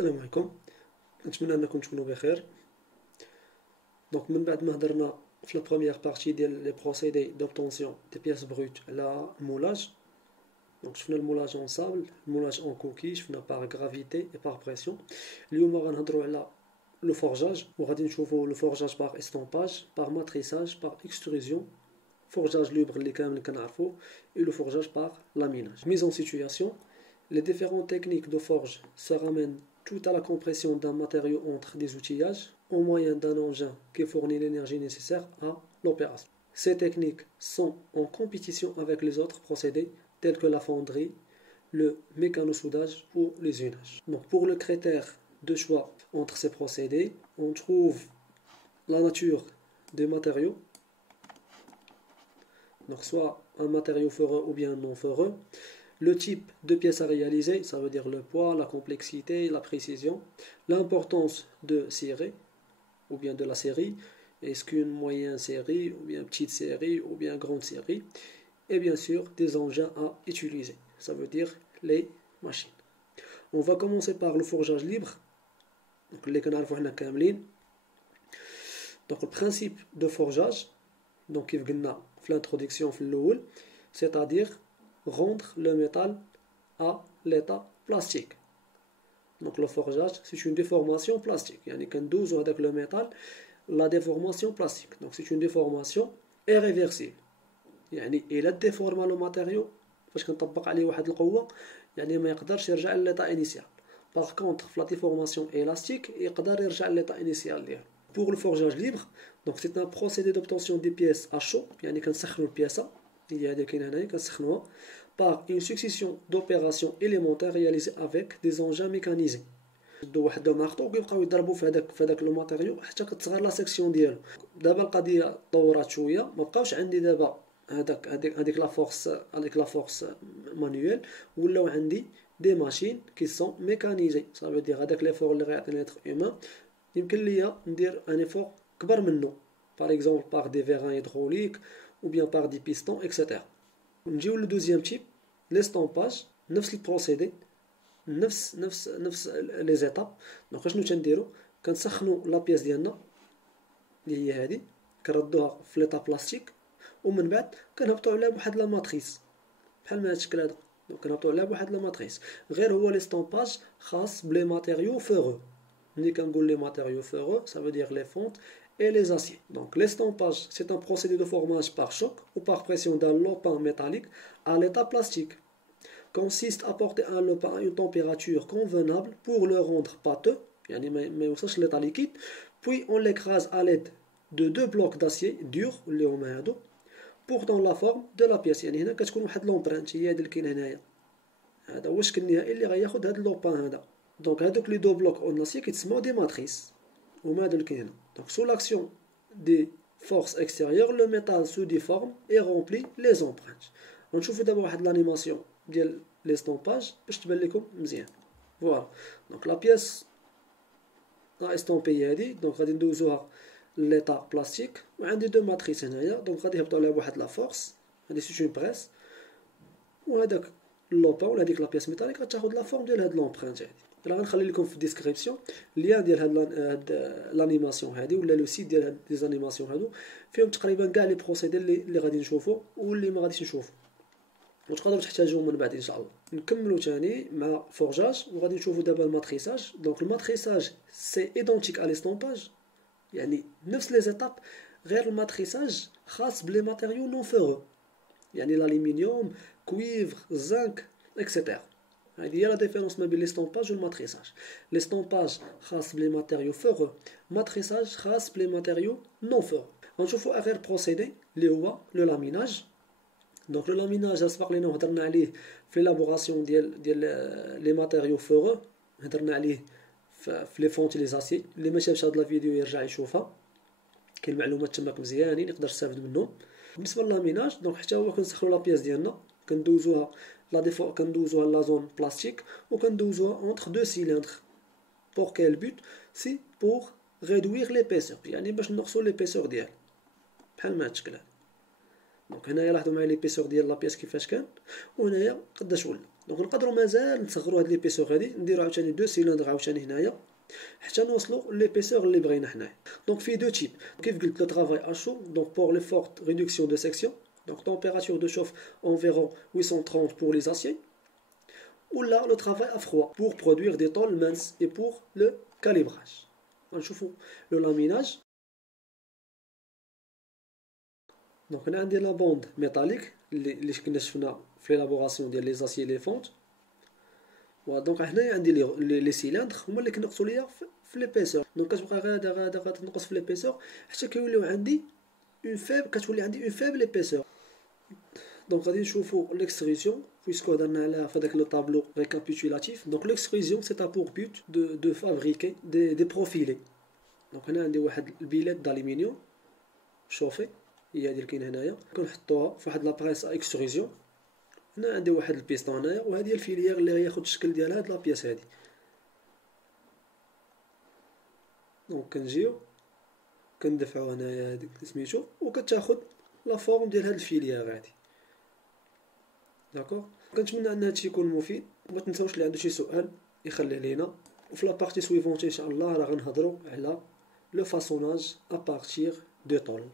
السلام عليكم، نتمنى انكم تكونوا بخير. دونك من بعد ما هضرنا في لا بروميير بارتي ديال لي بروسيدي دوبطونسيون دي بياس بروت على المولاج. دونك شفنا المولاج اون سابل، المولاج اون كوكي، شفنا باغ غرافيتي اي باغ بريسيون. اليوم غنهضروا على لو فورجاج، وغادي نشوفوا لو فورجاج باغ استومباج، باغ ماتريساج، باغ اكستروزيون، forgeage libre اللي كامل كنعرفوه، et le forgeage par laminage. Mise en situation, les différentes techniques de forge se ramènent tout à la compression d'un matériau entre des outillages au moyen d'un engin qui fournit l'énergie nécessaire à l'opération. Ces techniques sont en compétition avec les autres procédés tels que la fonderie, le mécanosoudage ou l'usinage. Donc pour le critère de choix entre ces procédés, on trouve la nature des matériaux, donc soit un matériau ferreux ou bien non ferreux, le type de pièce à réaliser, ça veut dire le poids, la complexité, la précision, l'importance de série ou bien de la série, est-ce qu'une moyenne série ou bien petite série ou bien grande série, et bien sûr des engins à utiliser, ça veut dire les machines. On va commencer par le forgeage libre. Donc le principe de forgeage, donc كيف قلنا في l'introduction في الأول, c'est-à-dire rendre le métal à l'état plastique. Donc le forgeage, c'est une déformation plastique. يعني كندوزو هذاك le métal la déformation plastique. Donc c'est une déformation irréversible. يعني إلا déforma le matériau فاش كنطبق عليه واحد القوة يعني ما يقدرش يرجع للإيطا إنيسيال. Par contre, la déformation élastique يقدر يرجع للإيطا إنيسيال ديالو. Pour le forgeage libre, donc c'est un procédé d'obtention des pièces à chaud, يعني كنسخنوا البياسة اللي هذه كاينه هنايا كنسخنوها par une succession d'opérations élémentaires réalisées avec des engins mécanisés. يدو واحد المارطو وكيبقاو يضربوا في هذاك لو ماتيريو حتى كتصغر لا سيكسيون ديالو. دابا القضيه طورات شويه، ما بقاوش عندي دابا هذيك لا فورس مانيويل، ولاو عندي دي ماشين كي سون ميكانيزي. صافي دير هذاك ليفور اللي غيعطيني ليتر هيومان يمكن ليا ندير ان ايفور كبر منه، باغ اكزومبل باغ دي فيغان هيدروليك ou bien par des pistons, etc. نجيو لو دوزيام تيب ليستومباج، نفس البروسيدي، نفس لي زيتاب. دونك شنو تنديرو؟ كنسخنو لا بياس ديالنا اللي هي هادي، كنردوها في ليطا بلاستيك، ومن بعد كنهبطو عليها بواحد لا ماتريس بحال من هاد الشكل هذا. دونك كنهبطو عليها بواحد لا ماتريس. غير هو ليستومباج خاص بلي ماتيريو فورو. ملي كنقول لي ماتيريو فورو ça veut dire les fontes et les aciers. Donc l'estampage, c'est un procédé de formage par choc ou par pression d'un lopin métallique à l'état plastique. Consiste à porter un lopin à une température convenable pour le rendre pâteux, يعني ما يوصلش l'état liquide, puis on l'écrase à l'aide de deux blocs d'acier dur اللي هما هادو portant la forme de la pièce. يعني هنا كتكون واحد لومبرانت هي هاد اللي كاين هنايا، هذا هو الشكل النهائي اللي غياخد هاد اللوبان هذا. دونك هادوك لي دو بلوك اون اسيي كيتسموا دي ماتريس، هما هادو اللي كاين هنا. دونك sous l'action des forces extérieures le métal se déforme et remplit les empreintes. ونشوفوا دابا واحد لانيماسيون ديال ليستومباج باش تبان لكم مزيان. فوالا دونك لا بياس لا استومبي هادي، دونك غادي ندوزوها ليطا بلاستيك، وعندي دو ماتريس هنايا. دونك غادي يهبطوا عليها بواحد لا فورس، هادي سي اون بريس، وهذاك اللوبا ولا هذيك لا بياس ميتاليك غتاخد لا فورم ديال هاد لومبرانت هادي. راه غنخلي لكم في الديسكريبسيون ليان ديال هاد لانيماسيون هادي ولا لو سيت ديال هاد لي زانيماسيون هادو، فيهم تقريبا كاع لي بروسيدي اللي غادي نشوفو واللي ما غاديش نشوفو، وتقدروا تحتاجوهم من بعد ان شاء الله. نكملوا ثاني مع فورجاج وغادي نشوفوا دابا الماتريساج. دونك الماتريساج سي ايدونتيك ا ليستومباج، يعني نفس لي زيتاب، غير الماتريساج خاص بلي ماتيريو نون فورو، يعني الالومنيوم، كويفر، زنك، اكسيتيرا. هذه هي لا ديفيرونس ما بين ليستومباج والماتريساج. ليستومباج خاص بلي ماتيريو فورو، ماتريساج خاص بلي ماتيريو نون فورو. غنشوفوا اخر بروسيدي اللي هو لو لاميناج. دونك لو لاميناج سبق لينا وهضرنا عليه في لابوراسيون ديال لي ماتيريو فورو، هضرنا عليه في لي فونت لي زاسي. اللي ما شافش هاد لا فيديو يرجع يشوفها، كاين معلومات تماك مزيانين يقدر يستافد منهم. بالنسبه للاميناج دونك حتى هو كنسخنوا لا بياس ديالنا، كندوزوها لا زون بلاستيك وكندوزوها اونتر دو سيلندر. بور كيل بوت؟ سي بور ريدوير ليبيسور، يعني باش نقصوا ليبيسور ديالها بحال ما هاد الشكل هذا. دونك هنايا لاحظوا معايا ليبيسور ديال لا بياس كيفاش كان، وهنايا قداش ولا. دونك نقدروا مازال نصغروا هاد ليبيسور هادي، نديروا عاوتاني دو سيلندر عاوتاني هنايا حتى نوصلوا ليبيسور اللي بغينا حنايا. دونك في دو تيب، كيف قلت لو ترافاي اشو دونك بور لي فورت ريدكسيون دو سيكسيون دونك température de chauffe environ 830 pour les aciers, ou là le travail à froid pour produire des tôles minces et pour le calibrage. نشوفوا لو لاميناج. دونك هنا عندي لا بوند ميتاليك اللي كنا شفنا في لابوراسيون ديال لي زاسيي لي فونت. ودونك هنايا عندي لي سيلندر هما اللي كنقصوا ليا في ليبيسور. دونك كتبقى غادا تنقص في ليبيسور حتى كيوليو عندي اون فيب، كتولي عندي اون فيبل ليبيسور. دونك غادي نشوفوا ليكستريزيون puisque درنا عليها في هذاك لو طابلو ريكابيتولاتيف. دونك ليكستريزيون سي بور بوت دو فابريكي دي بروفيلي. دونك هنا عندي واحد البيلات دالومينيوم شوفي، هي هادي اللي كاينه هنايا، كنحطوها في واحد لابريس اكستروزيون. هنا عندي واحد البيستون هنايا، وهذه هي الفيليير اللي غياخد الشكل ديال هاد لابياس هادي. دونك كنجيو كندفعو هنايا هاديك سميتو وكتاخد لا فورم ديال هاد الفيليير هادي. داكوغ، كنتمنى ان هادشي يكون مفيد. وما تنساوش اللي عنده شي سؤال يخليه لينا، وفي لابارتي سويفونت ان شاء الله راه غنهضروا على لو فاسوناج ا بارتير دو طول.